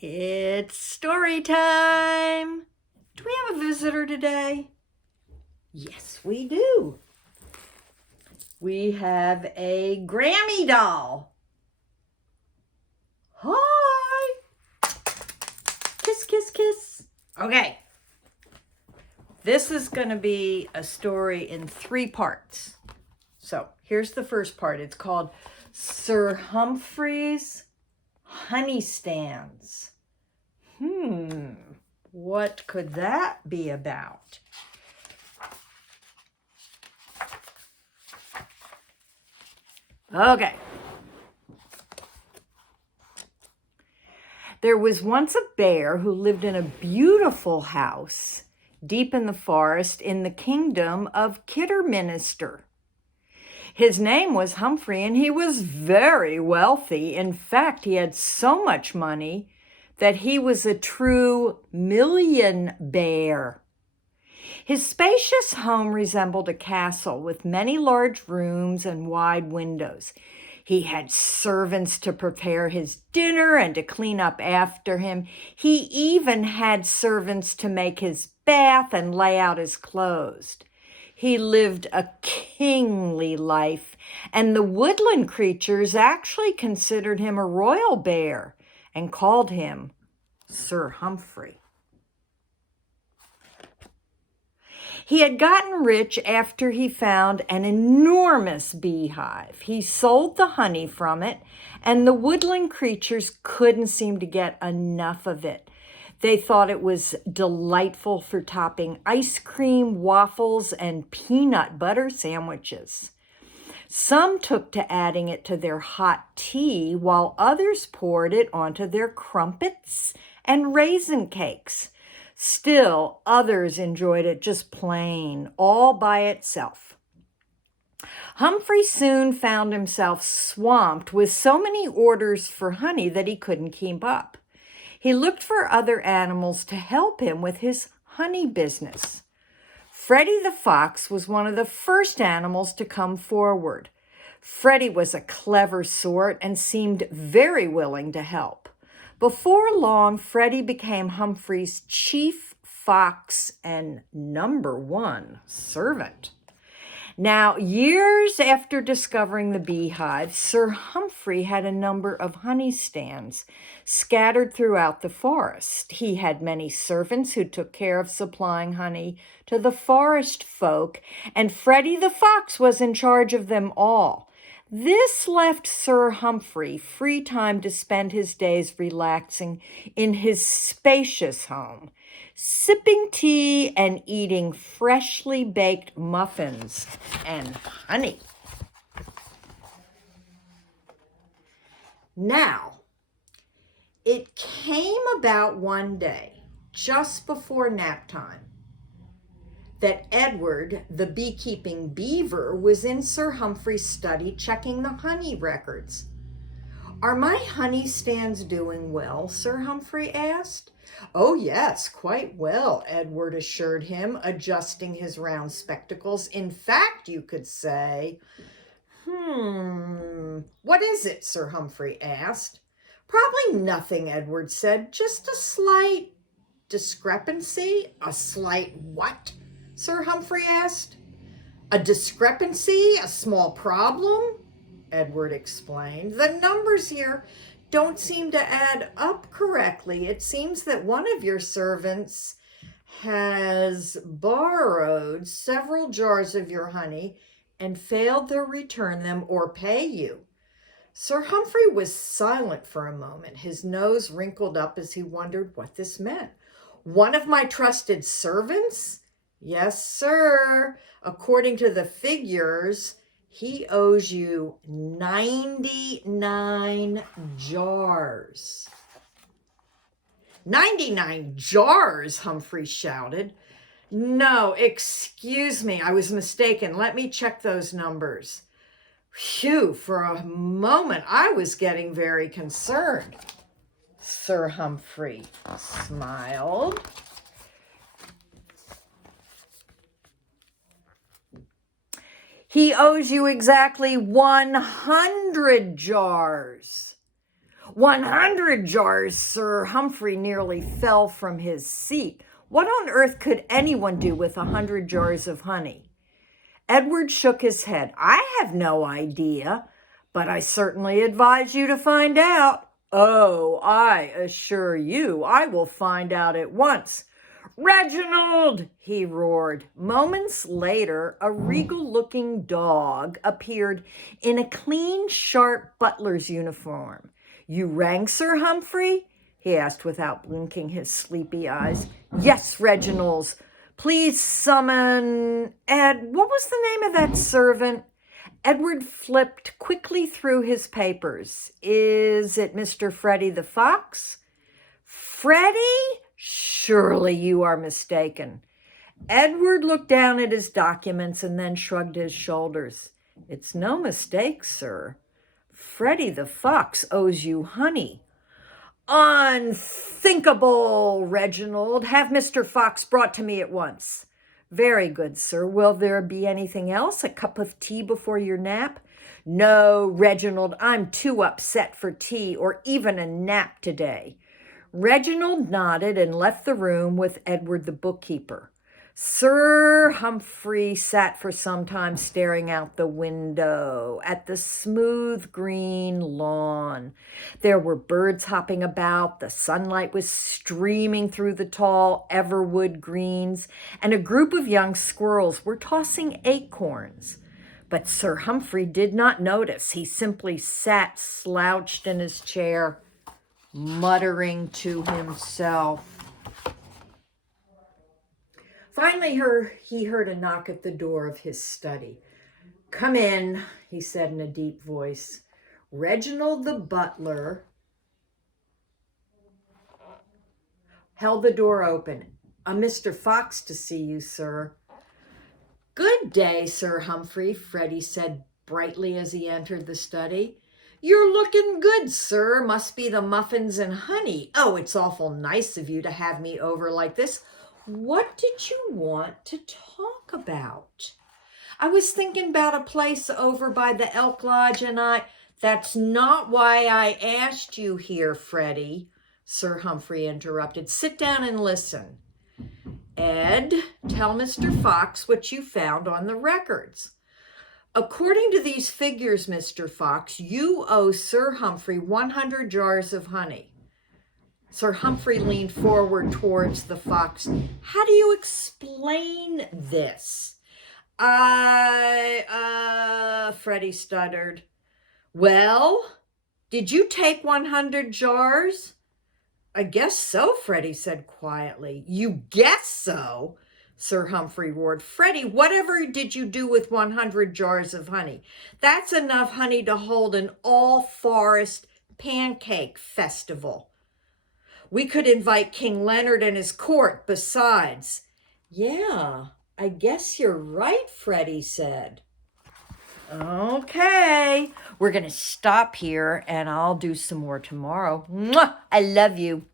It's story time. Do we have a visitor today? Yes, we do. We have a Grammy doll. Hi. Kiss, kiss, kiss. Okay. This is going to be a story in 3 parts. So here's the first part. It's called Sir Humphrys Honeystands. What could that be about? Okay. There was once a bear who lived in a beautiful house deep in the forest in the kingdom of Kidderminster. His name was Humphrey, and he was very wealthy. In fact, he had so much money that he was a true million bear. His spacious home resembled a castle with many large rooms and wide windows. He had servants to prepare his dinner and to clean up after him. He even had servants to make his bath and lay out his clothes. He lived a kingly life, and the woodland creatures actually considered him a royal bear and called him Sir Humphrey. He had gotten rich after he found an enormous beehive. He sold the honey from it, and the woodland creatures couldn't seem to get enough of it. They thought it was delightful for topping ice cream, waffles, and peanut butter sandwiches. Some took to adding it to their hot tea, while others poured it onto their crumpets and raisin cakes. Still, others enjoyed it just plain, all by itself. Humphrey soon found himself swamped with so many orders for honey that he couldn't keep up. He looked for other animals to help him with his honey business. Freddie the fox was one of the first animals to come forward. Freddie was a clever sort and seemed very willing to help. Before long, Freddie became Humphrey's chief fox and #1 servant. Now, years after discovering the beehive, Sir Humphrey had a number of honey stands scattered throughout the forest. He had many servants who took care of supplying honey to the forest folk, and Freddie the fox was in charge of them all. This left Sir Humphrey free time to spend his days relaxing in his spacious home, sipping tea and eating freshly baked muffins and honey. Now, it came about one day, just before nap time, that Edward, the beekeeping beaver, was in Sir Humphrey's study checking the honey records. "Are my honey stands doing well?" Sir Humphrey asked. "Oh, yes, quite well," Edward assured him, adjusting his round spectacles. "In fact, you could say..." What is it?" Sir Humphrey asked. "Probably nothing," Edward said. "Just a slight discrepancy." "A slight what?" Sir Humphrey asked. "A discrepancy, a small problem," Edward explained. "The numbers here don't seem to add up correctly. It seems that one of your servants has borrowed several jars of your honey and failed to return them or pay you." Sir Humphrey was silent for a moment. His nose wrinkled up as he wondered what this meant. "One of my trusted servants?" "Yes, sir. According to the figures, he owes you 99 jars. 99 jars, Humphrey shouted. "No, excuse me, I was mistaken. Let me check those numbers." Phew, for a moment I was getting very concerned. Sir Humphrey smiled. "He owes you exactly 100 jars. 100 jars, sir. Humphrey nearly fell from his seat. What on earth could anyone do with 100 jars of honey? Edward shook his head. I have no idea, but I certainly advise you to find out. Oh, I assure you, I will find out at once. Reginald, he roared. Moments later, a regal-looking dog appeared in a clean, sharp butler's uniform. You rang, Sir Humphrey? He asked without blinking his sleepy eyes. Yes, Reginald's. Please summon Ed. What was the name of that servant? Edward flipped quickly through his papers. Is it Mr. Freddy the Fox? Freddy? Surely you are mistaken. Edward looked down at his documents and then shrugged his shoulders. It's no mistake, sir. Freddy the Fox owes you honey. Unthinkable, Reginald. Have Mr. Fox brought to me at once. Very good, sir. Will there be anything else? A cup of tea before your nap? No, Reginald, I'm too upset for tea or even a nap today. Reginald nodded and left the room with Edward the bookkeeper. Sir Humphrey sat for some time staring out the window at the smooth green lawn. There were birds hopping about, the sunlight was streaming through the tall everwood greens, and a group of young squirrels were tossing acorns. But Sir Humphrey did not notice. He simply sat slouched in his chair, muttering to himself. Finally, he heard a knock at the door of his study. Come in, he said in a deep voice. Reginald the butler held the door open. A Mr. Fox to see you, sir. Good day, Sir Humphrey, Freddy said brightly as he entered the study. You're looking good, sir. Must be the muffins and honey. Oh, it's awful nice of you to have me over like this. What did you want to talk about? I was thinking about a place over by the Elk Lodge and That's not why I asked you here, Freddy, Sir Humphrey interrupted. Sit down and listen. Ed, tell Mr. Fox what you found on the records. According to these figures, Mr. Fox, you owe Sir Humphrey 100 jars of honey. Sir Humphrey leaned forward towards the fox. How do you explain this? Freddy stuttered. Well, did you take 100 jars? I guess so, Freddy said quietly. You guess so? Sir Humphrey roared. Freddy, whatever did you do with 100 jars of honey? That's enough honey to hold an all-forest pancake festival. We could invite King Leonard and his court besides. Yeah, I guess you're right, Freddy said. Okay, we're going to stop here and I'll do some more tomorrow. Mwah! I love you.